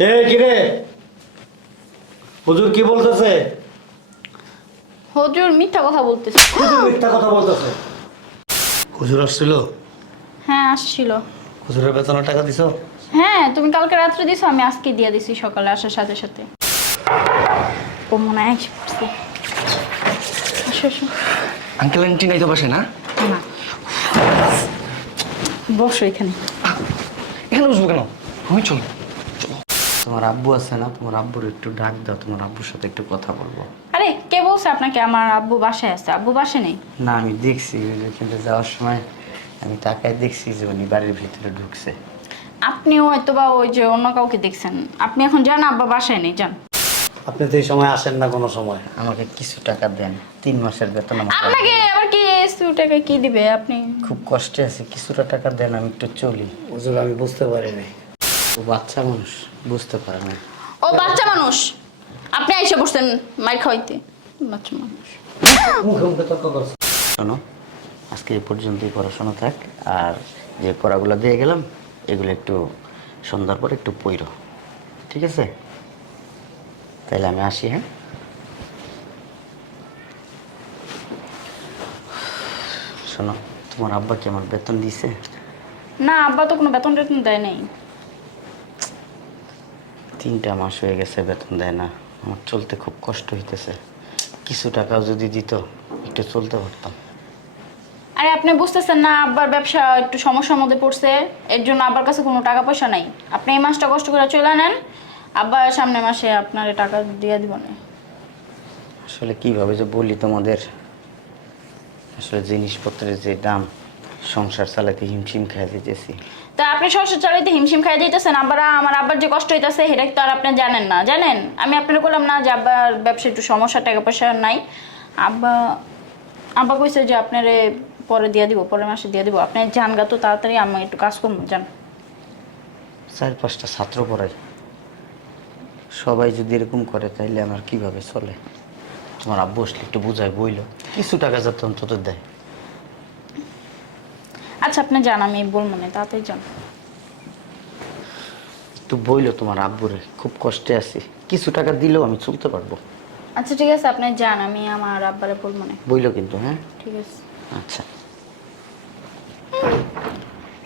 এ কিরে? হুজুর কি বলতেছে? হজুর মিথ্যা কথা বলতেছে। হুজুর মিথ্যা কথা বলতেছে। হুজুর আসছিল? হ্যাঁ আসছিল। হুজুরের বেতনের টাকা দিছো? হ্যাঁ তুমি কালকে রাত্রে দিছো আমি আজকে দিয়ে দিছি সকালে আসার সাথে সাথে। ও মনে হয় এসে পড়ছে। আসো, আসো। আঙ্কেল আন্টি নাই তো বাসে না? না। বসো এখানে। এখানে বসবো কেন? আমি চল। তোমার আব্বু আছে না তোমার আব্বুর একটু ডাক দাও তোমার আব্বুর সাথে একটু কথা বলব। আরে কে বলছে আপনাকে? আমার আব্বু বাসায় আছে। আব্বু বাসে নেই? না আমি দেখছি কিন্তু যাওয়ার সময় আমি তাকায় দেখছি যে উনি বাড়ির ভিতরে ঢুকছে। আপনিও হয়তো বা ওই যে অন্য কাউকে দেখছেন। আপনি এখন যান আব্বা বাসায় নেই যান। আপনি তো এই সময় আসেন না কোনো সময়। আমাকে কিছু টাকা দেন তিন মাসের বেতন আমার আপনাকে আবার কি এসু টাকা কি দিবে? আপনি খুব কষ্টে আছে কিছুটা টাকা দেন আমি একটু চলি। হুজুর আমি বুঝতে পারিনি। ও বাচ্চা মানুষ বুঝতে পারে না। ও বাচ্চা মানুষ? আপনি এসে বসছেন মাইর খাওয়াইতে। বাচ্চা মানুষ। মুখে মুখে তর্ক করছে। শোনো আজকে এই পর্যন্তই পড়াশোনা থাক আর যে পড়াগুলো দিয়ে গেলাম এগুলো একটু সন্ধ্যার পর একটু পইরো ঠিক আছে? তাহলে আমি আসি হ্যাঁ? শোনো তোমার আব্বা কি আমার বেতন দিছে? না আব্বা তো কোনো বেতন টেতন দেয় নাই। তিনটা মাস হয়ে গেছে বেতন দেয় না। আমার চলতে খুব কষ্ট হইতেছে। কিছু টাকাও যদি দিত একটু চলতে পারতাম। আরে আপনি বুঝতেছেন না আব্বার ব্যবসা একটু সমস্যার মধ্যে পড়ছে। এর জন্য আব্বার কাছে কোনো টাকা পয়সা নাই। আপনি এই মাসটা কষ্ট করে চলে নেন আব্বা সামনে মাসে আপনার টাকা দিয়ে দিব না। আসলে কীভাবে যে বলি তোমাদের? আসলে জিনিসপত্রের যে দাম সংসার চালাতে হিমশিম খেয়ে দিতেছি। তা আপনি সংসার চালাইতে হিমশিম খাই দিতেছেন আবার আমার আব্বার যে কষ্ট হইতেছে সেটা তো আর আপনি জানেন না। জানেন? আমি আপনার বললাম না যে আব্বার ব্যবসা একটু সমস্যা টাকা পয়সা নাই। আব্বা আব্বা কইছে যে আপনারে পরে দিয়ে দিব পরের মাসে দিয়ে দিব। আপনি যান গা তো তাড়াতাড়ি আমি একটু কাজ করব যান। চার পাঁচটা ছাত্র পড়াই। সবাই যদি এরকম করে তাইলে আমার কীভাবে চলে? তোমার আব্বু আসলে একটু বুঝায় বইল। কিছু টাকা যাতে অন্তত দেয়। আচ্ছা আপনি যান আমি বলব না তাড়াতাড়ি যান। একটু বইলো তোমার আব্বুরে খুব কষ্টে আছি। কিছু টাকা দিলেও আমি চলতে পারব। আচ্ছা ঠিক আছে আপনি যান আমি আমার আব্বারে বলব না বইলো কিন্তু হ্যাঁ? ঠিক আছে। আচ্ছা।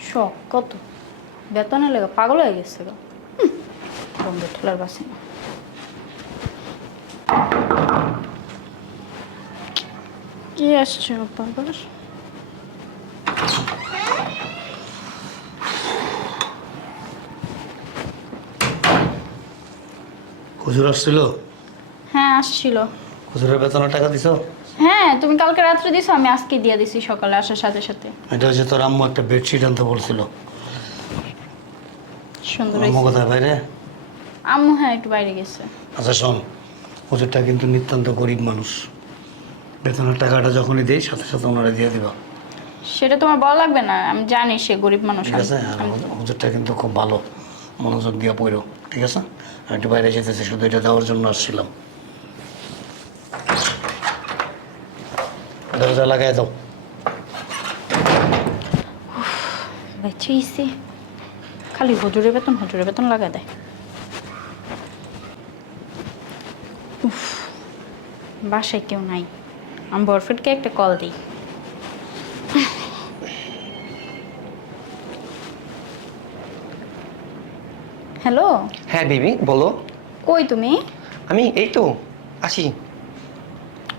শখ কত? বেতনের লেগে পাগল হয়ে গেছে গো। বম্বে ঠেলার বাসে। না কি আসছে বাবার হুজুর আসছিল? হ্যাঁ আসছিল। হুজুরের বেতনের টাকা দিছো? হ্যাঁ তুমি কালকে রাত্রে দিছো আমি আজকে দিয়ে দিছি সকালে আসার সাথে সাথে। এটা হচ্ছে তোর আম্মু একটা বেডশিট আনতে বলছিল। সুন্দর আম্মু। কোথায় বাইরে? আম্মু হ্যাঁ একটু বাইরে গেছে। আচ্ছা শোন। হুজুরটা কিন্তু নিতান্ত গরিব মানুষ। বেতনের টাকাটা যখনই দেই সাথে সাথে ওনারা দিয়ে দিবা। সেটা তোমার বলা লাগবে না আমি জানি সে গরিব মানুষ ঠিক আছে? আর হুজুরটা কিন্তু খুব ভালো। মনোযোগ দিয়ে পড়ো। ঠিক আছে? আমি একটু বাইরে যেতেছি, শুধু এটা দেওয়ার জন্য আসছিলাম। দরজা লাগাই দাও। বেঁচে ইসে খালি হজুরের বেতন হজুরের বেতন লাগা দেয় বাসায় কেউ নাই। আমি বরফেটকে একটা কল দিই। হ্যালো? হ্যাঁ বেবি বলো। কই তুমি? আমি এই তো আসি।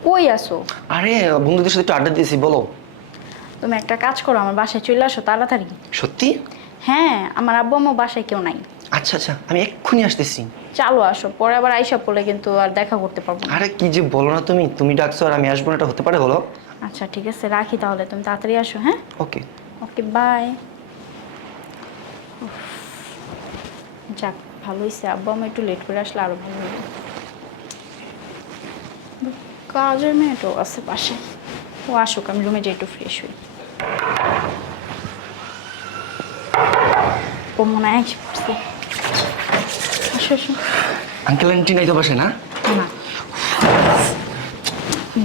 কই আসো আরে বন্ধুদের সাথে একটু আড্ডা দিয়েছি বলো। তুমি একটা কাজ করো আমার বাসায় চলে আসো তাড়াতাড়ি। সত্যি? হ্যাঁ আমার আব্বু আম্মু বাসায় কেউ নাই। আচ্ছা আচ্ছা আমি এক্ষুনি আসতেছি। চালু আসো পরে আবার আইসা পড়লে কিন্তু আর দেখা করতে পারব না। আরে কি যে বলো না তুমি তুমি ডাকছো আর আমি আসব না এটা হতে পারে বলো? আচ্ছা ঠিক আছে রাখি তাহলে তুমি তাড়াতাড়ি আসো হ্যাঁ? ওকে। Okay bye. যাক ভালো হয়েছে আব্বু আমি একটু লেট করে আসলে আরও ভালো হবে কাজের মেয়েটাও আছে পাশে। ও আসুক আমি রুমে যাই একটু ফ্রেশ হই। ও মনে হয় এসে পড়ছে। আসো আসো। আঙ্কেল আন্টি নাই তো বসে না? না।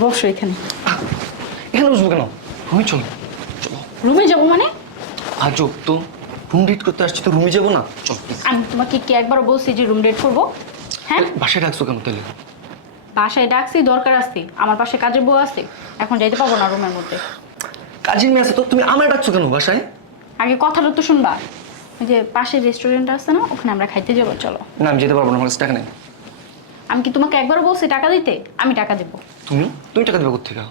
বসো এখানে। এখানে বসবো কেন? আমি চল। রুমে যাব মানে? আজব তো। রুম ডেট করতে আসছি তো রুমে যাব না? চল। আমি তোমাকে কি একবার বলছি যে রুম ডেট করব? হ্যাঁ? বাসায় ডাকছো কেন তাহলে? বাসায় ডাকছি দরকার আছে। আমার পাশে কাজের বউ আছে। এখন যাইতে পারব না রুমের মধ্যে। কাজের মেয়ে আছে তো তুমি আমার ডাকছো কেন বাসায়? আগে কথাটা তো শুনবা। ওই যে পাশে রেস্টুরেন্ট আছে না ওখানে আমরা খাইতে যাব চলো। না আমি যেতে পারব না আমার কাছে টাকা নেই। আমি কি তোমাকে একবার বলছি টাকা দিতে? আমি টাকা দেবো। তুমি? তুমি টাকা দেবে কোথেকে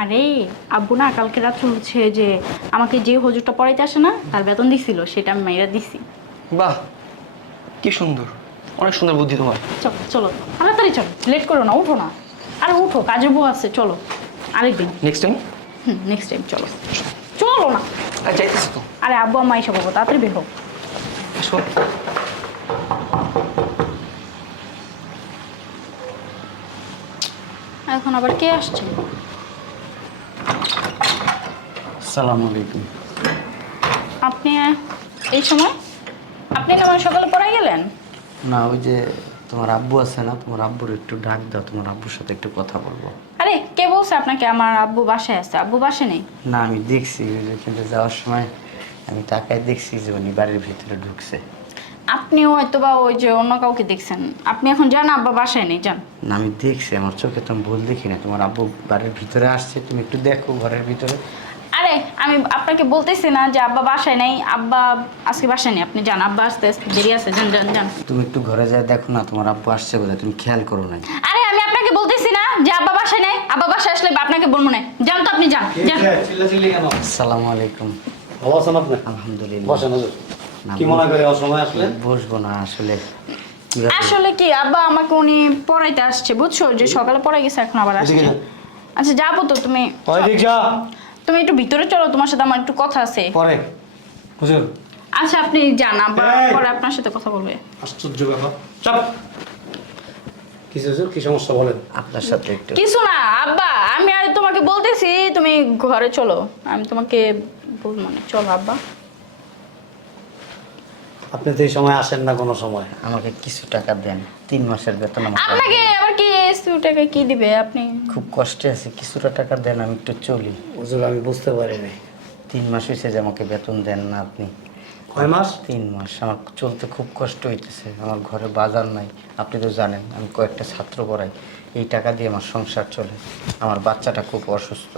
আরে আব্বু না কালকে রাত্রে হচ্ছে যে আমাকে যে হজুরটা পড়াইতে আসে না তার বেতন দিছিল সেটা আমি মাইরা দিছি। বাহ কি সুন্দর। অনেক সুন্দর বুদ্ধি তোমার। চলো চলো তাড়াতাড়ি চলো লেট করো না উঠো না। আরে উঠো কাজের বউ আছে চলো। আরেকদিন নেক্সট টাইম হুম নেক্সট টাইম চলো। চলো না। আর যাইতেছো তো। আরে আব্বু আম্মা এসে বলব তাড়াতাড়ি বের হোক এখন আবার কে আসছে? সালামু আলাইকুম। আপনি এই সময়? আপনি না আমার সকালে পড়াই গেলেন? না ওই যে তোমার আব্বু আছে না তোমার আব্বুর একটু ডাক দাও তোমার আব্বুর সাথে একটু কথা বলব। আরে কে বলছে আপনাকে? আমার আব্বু বাসায় আছে। আব্বু বাসে নেই? না আমি দেখছি ওই যে কিন্তু যাওয়ার সময় আমি তাকায় দেখছি যে উনি বাড়ির ভিতরে ঢুকছে। আপনিও হয়তো বা ওই যে অন্য কাউকে দেখছেন। আপনি এখন যান আব্বা বাসায় নেই যান। না আমি দেখছি আমার চোখে তো আমি ভুল দেখি না। তোমার আব্বু বাড়ির ভিতরে আসছে তুমি একটু দেখো ঘরের ভিতরে। আরে আমি আপনাকে বলতেছি না যে আব্বা বাসায় নেই। আব্বা আজকে বাসায় নেই। আপনি যান আব্বা আসতে আসতে দেরি আছে। যান যান যান। তুমি একটু ঘরে যায় দেখো না তোমার আব্বু আসছে বোধহয়। তুমি খেয়াল করো নাই। আরে আমি আপনাকে বলতেছি না যে আব্বা বাসায় নেই। আব্বা বাসায় আসলে আপনাকে বলব না। যান তো আপনি যান যান। আসসালামু আলাইকুম। ভালো আছেন আপনি আলহামদুলিল্লাহ। বসেন হুজুর। কি মনে করে অসময় আসলে? বসবো না আসলে। আসলে কি আব্বা আমাকে উনি পড়াইতে আসছে বুঝছ? যে সকালে পড়াই গেছে এখন আবার আসছে। আচ্ছা যাব তো তুমি ওই যা। তুমি একটু ভিতরে চলো তোমার সাথে আমার একটু কথা আছে। পরে। হুজুর। আচ্ছা আপনি যান এই! পরে আপনার সাথে কথা বলবে। আশ্চর্য ব্যাপার। চাপ! কিছু হুজুর কি সমস্যা বলেন? আপনার সাথে একটু কিছু না আব্বা আমি আর তোমাকে বলতেছি তুমি ঘরে চলো। আমি তোমাকে বলব না চলো আব্বা। আপনি তো এই সময় আসেন না কোনো সময়। আমাকে কিছু টাকা দেন। তিন মাসের বেতন আমার আপনাকে আবার কি এসিউ টাকা কি দিবে? আপনি খুব কষ্টে আছে কিছুটা টাকা দেন আমি একটু চলি। হুজুর আমি বুঝতে পারিনি তিন মাস হয়েছে যে আমাকে বেতন দেন না আপনি। কয় মাস? তিন মাস। আমার চলতে খুব কষ্ট হইতেছে আমার ঘরে বাজার নাই আপনি তো জানেন আমি কয়েকটা ছাত্র পড়াই। এই টাকা দিয়ে আমার সংসার চলে। আমার বাচ্চাটা খুব অসুস্থ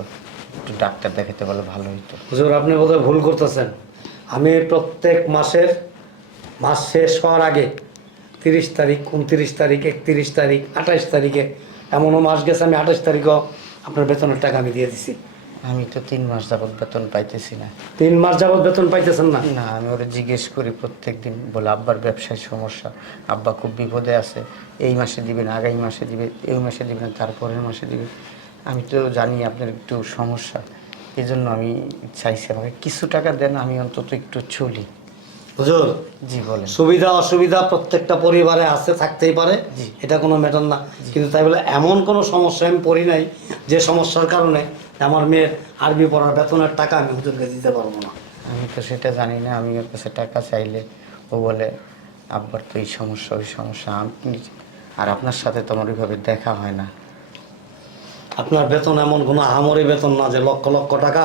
একটু ডাক্তার দেখাতে বলে ভালো হইতো। হুজুর আপনি বোধহয় ভুল করতেছেন। আমি প্রত্যেক মাসের মাস শেষ হওয়ার আগে তিরিশ তারিখ উনত্রিশ তারিখ একত্রিশ তারিখ আঠাশ তারিখে। এমনও মাস গেছে আমি আঠাশ তারিখও আপনার বেতনের টাকা আমি দিয়ে দিছি। আমি তো তিন মাস যাবত বেতন পাইতেছি না। তিন মাস যাবত বেতন পাইতেছেন না? না আমি ওরা জিজ্ঞেস করি প্রত্যেক দিন বলে আব্বার ব্যবসায় সমস্যা আব্বা খুব বিপদে আছে এই মাসে দিবেন আগামী মাসে দিবে এই মাসে দিবেন তারপরের মাসে দিবে আমি তো জানি আপনার একটু সমস্যা এই জন্য আমি চাইছি আমাকে কিছু টাকা দেন আমি অন্তত একটু চলি। হুজুর জি বলেন। সুবিধা অসুবিধা প্রত্যেকটা পরিবারে আছে থাকতেই পারে। এটা কোনো ম্যাটার না। কিন্তু তাই বলে এমন কোনো সমস্যা আমি পড়ি নাই যে সমস্যার কারণে আমার মেয়ের আরবি পড়ার বেতনের টাকা আমি হুজুরকে দিতে পারব না। আমি তো সেটা জানি না আমি ওর কাছে টাকা চাইলে ও বলে আব্বার তো এই সমস্যা ওই সমস্যা আপনি আর আপনার সাথে তো আমার ওইভাবে দেখা হয় না। আপনার বেতন এমন কোনো আহামরি বেতন না যে লক্ষ লক্ষ টাকা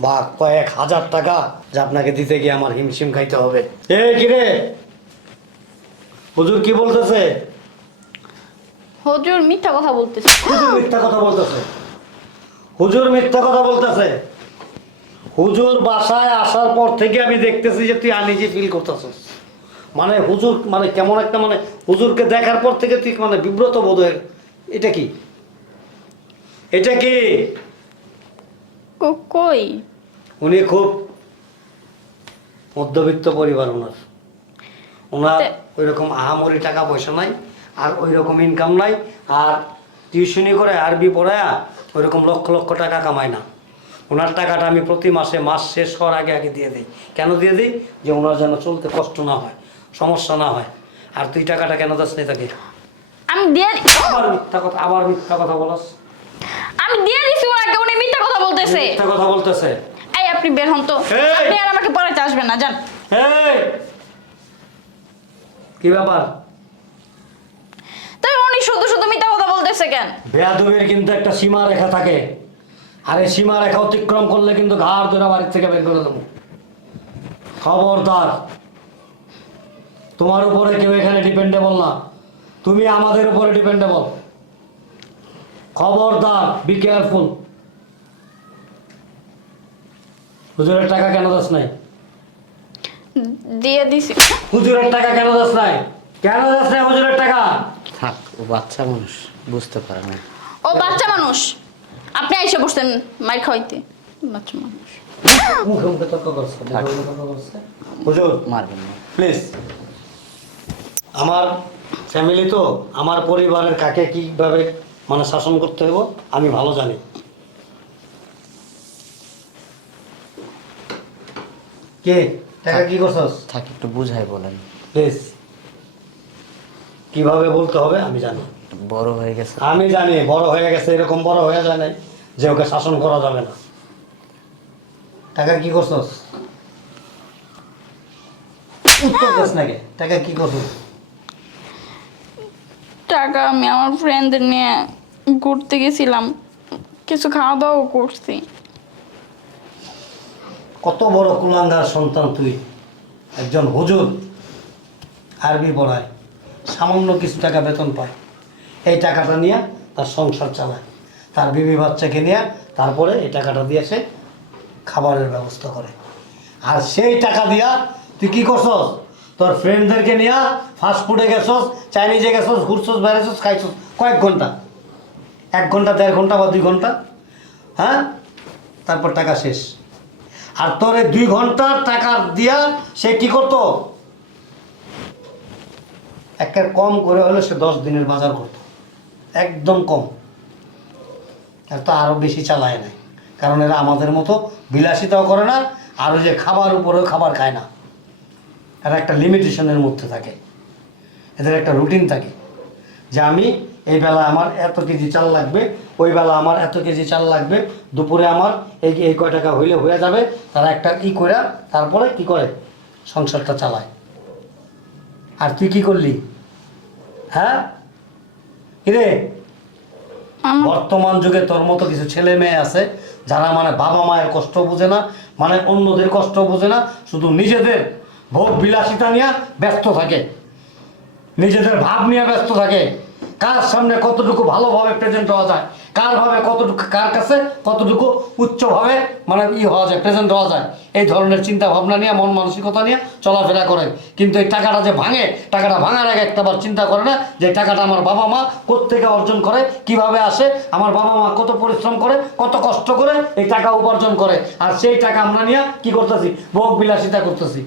বা কয়েক হাজার টাকা যে আপনাকে দিতে গিয়ে আমার হিমশিম খাইতে হবে। এ কিরে হুজুর কি বলতেছে? হজুর মিথ্যা কথা বলতেছে। হুজুর মিথ্যা কথা বলতেছে। হুজুর মিথ্যা কথা বলতেছে। হুজুর বাসায় আসার পর থেকে আমি দেখতেছি যে তুই আনিজি ফিল করতেছিস। মানে হুজুর মানে কেমন একটা মানে হুজুরকে দেখার পর থেকে তুই মানে বিব্রত বোধ হয়ে। এটা কি? এটা কি কো- কই? উনি খুব মধ্যবিত্ত পরিবার ওনার। ওনার ওই রকম আহামরি টাকা পয়সা নাই আর ওই রকম ইনকাম নাই আর টিউশনি করে আরবি পড়ায়া ওই রকম লক্ষ লক্ষ টাকা কামায় না। ওনার টাকাটা আমি প্রতি মাসে মাস শেষ হওয়ার আগে আগে দিয়ে দিই। কেন দিয়ে দিই? যে ওনার যেন চলতে কষ্ট না হয় সমস্যা না হয়। আর তুই টাকাটা কেন দাস নি তাকে? আমি দিয়ে আবার মিথ্যা কথা আবার মিথ্যা কথা বলাস। আমি দিয়ে দিছি ওনাকে উনি মিথ্যা কথা বলতেছে মিথ্যা কথা বলতেছে। এই আপনি বের হন তো। এই! আপনি আর আমাকে পড়াইতে আসবেন না যান। এই! কি ব্যাপার? তবে উনি শুধু শুধু মিথ্যা কথা বলতেছে কেন? বেয়াদবের কিন্তু একটা সীমা রেখা থাকে। আর এই সীমা রেখা অতিক্রম করলে কিন্তু ঘাড় ধরে বাড়ির থেকে বের করে দেবো। খবরদার তোমার উপরে কেউ এখানে ডিপেন্ডেবল না। তুমি আমাদের উপরে ডিপেন্ডেবল খবরদার বি কেয়ারফুল হুজুরের টাকা কেন দাস নাই? দিয়ে দিছি। হুজুরের টাকা কেন দাস নাই? কেন দাস নাই হুজুরের টাকা? থাক ও বাচ্চা মানুষ বুঝতে পারে না। ও বাচ্চা মানুষ। আপনি এসে বসতেন মাইর খাওয়াইতে। বাচ্চা মানুষ। মুখে মুখে তর্ক করছে মুখে মুখে তর্ক করছে। হুজুর মারবেন না। প্লিজ আমার ফ্যামিলি তো আমার পরিবারের কাকে কীভাবে মানে শাসন করতে হবে আমি ভালো জানি। কে? টাকা কি করছস? থাক একটু বুঝাই বলেন। প্লিজ কীভাবে বলতে হবে আমি জানি। বড় হয়ে গেছে। আমি জানি বড় হয়ে গেছে এরকম বড় হয়ে যায় নাই যে ওকে শাসন করা যাবে না। টাকা কি করছস? উত্তর দিস নাকি টাকা কি করছস? টাকা আমি আমার ফ্রেন্ডদের নিয়ে ঘুরতে গেছিলাম। কিছু খাওয়া দাওয়াও করছি। কত বড় কুলাঙ্গার সন্তান তুই? একজন হুজুর, আরবি পড়ায়, সামান্য কিছু টাকা বেতন পায়। এই টাকাটা নিয়ে তার সংসার চালায়। তার বিবি বাচ্চাকে নিয়ে তারপরে এই টাকাটা দিয়ে সে খাবারের ব্যবস্থা করে। আর সেই টাকা দিয়া তুই কি করছস? তোর ফ্রেন্ডদেরকে নিয়ে ফাস্ট ফুডে গেছস চাইনিজে গেছস, ঘুরছস বেড়েছস খাইছস, কয়েক ঘণ্টা। এক ঘণ্টা, দেড় ঘণ্টা বা দুই ঘণ্টা হ্যাঁ? তারপর টাকা শেষ। আর তোর দুই ঘণ্টার টাকা দিয়া সে কি করতো? একের কম করে হলে সে দশ দিনের বাজার করতো। একদম কম। আর তো আরও বেশি চালায় নাই। কারণ এরা আমাদের মতো বিলাসিতাও করে না, আর যে খাবার উপরেও খাবার খায় না। এরা একটা লিমিটেশনের মধ্যে থাকে। এদের একটা রুটিন থাকে। যে আমি এই বেলা আমার এত কেজি চাল লাগবে ওই বেলা আমার এত কেজি চাল লাগবে দুপুরে আমার এই এই কয় টাকা হইলে হয়ে যাবে তারা একটা ই করে তারপরে কি করে? সংসারটা চালায়। আর তুই কি করলি? হ্যাঁ? কিরে? বর্তমান যুগে তোর মতো কিছু ছেলে মেয়ে আছে যারা মানে বাবা মায়ের কষ্ট বোঝে না মানে অন্যদের কষ্ট বোঝে না শুধু নিজেদের ভোগ বিলাসিতা নিয়ে ব্যস্ত থাকে। নিজেদের ভাব নিয়ে ব্যস্ত থাকে। কার সামনে কতটুকু ভালোভাবে প্রেজেন্ট হওয়া যায়, কার ভাবে কতটুকু, কার কাছে কতটুকু উচ্চভাবে মানে ই হওয়া যায় প্রেজেন্ট হওয়া যায়, এই ধরনের চিন্তা ভাবনা নিয়ে, মন মানসিকতা নিয়ে চলাফেরা করে। কিন্তু এই টাকাটা যে ভাঙে, টাকাটা ভাঙার আগে একটাবার চিন্তা করে না যে টাকাটা আমার বাবা মা কোত্থেকে অর্জন করে, কীভাবে আসে, আমার বাবা মা কত পরিশ্রম করে, কত কষ্ট করে এই টাকা উপার্জন করে। আর সেই টাকা আমরা নিয়ে কি করতেছি? ভোগ বিলাসিতা করতেছি।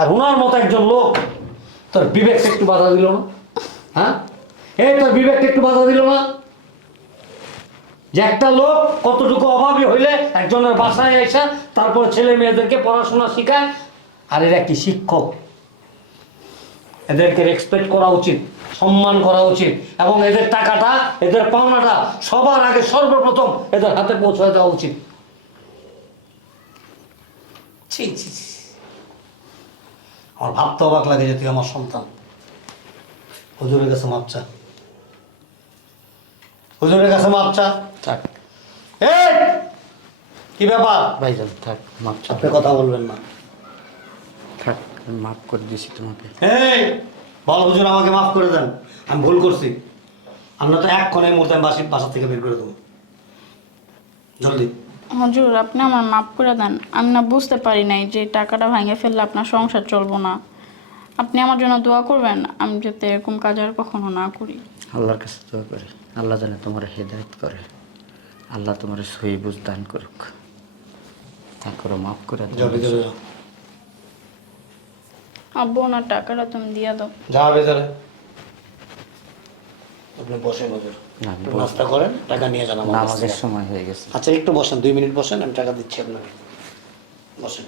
আর ওনার মতো একজন লোক তোর বিবেককে একটু বাধা দিল না? হ্যাঁ? এই তোর বিবেককে একটু বাধা দিল না? যে একটা লোক কতটুকু অভাবী হইলে একজনের বাসায় এসে তারপর ছেলে মেয়েদেরকে পড়াশোনা শেখায়, আর এরা কি শিক্ষক? এদেরকে রেসপেক্ট করা উচিত, সম্মান করা উচিত, এবং এদের টাকাটা, এদের পাওনাটা সবার আগে সর্বপ্রথম এদের হাতে পৌঁছে দেওয়া উচিত। ছি ছি। আমার ভাবতে অবাক লাগে যে তুই আমার সন্তান। হুজুরের কাছে মাপ চা। হুজুরের কাছে মাপ চা। থাক। কি ব্যাপার? ভাইজান থাক মাপ চাও। আপনি কথা বলবেন না। থাক আমি মাফ করে দিয়েছি তোমাকে। এই বল হুজুর আমাকে মাফ করে দেন। আমি ভুল করছি। আমরা তো এক্ষণ মুহূর্তে বাসি বাসা থেকে বের করে দেবো। জলদি। হজুর আপনি আমার মাফ করে দেন। আমি না বুঝতে পারি নাই যে টাকাটা ভাঙে ফেললে আপনার সংসার চলবো না। আপনি আমার জন্য দোয়া করবেন আমি যাতে এরকম কাজ আর কখনো না করি। আল্লাহর কাছে দোয়া করে। আল্লাহ জানে তোমার হেদায়ত করে। আল্লাহ তোমার সহি বুঝ দান করুক। তা করে মাফ করে আব্বু ওনার টাকাটা তুমি দিয়ে দাও। যা ভেতরে আপনি বসেন হুজুর নাস্তা করেন টাকা নিয়ে যান কাছ সময় হয়ে গেছে। আচ্ছা একটু বসেন দুই মিনিট বসেন আমি টাকা দিচ্ছি আপনাকে। বসেন।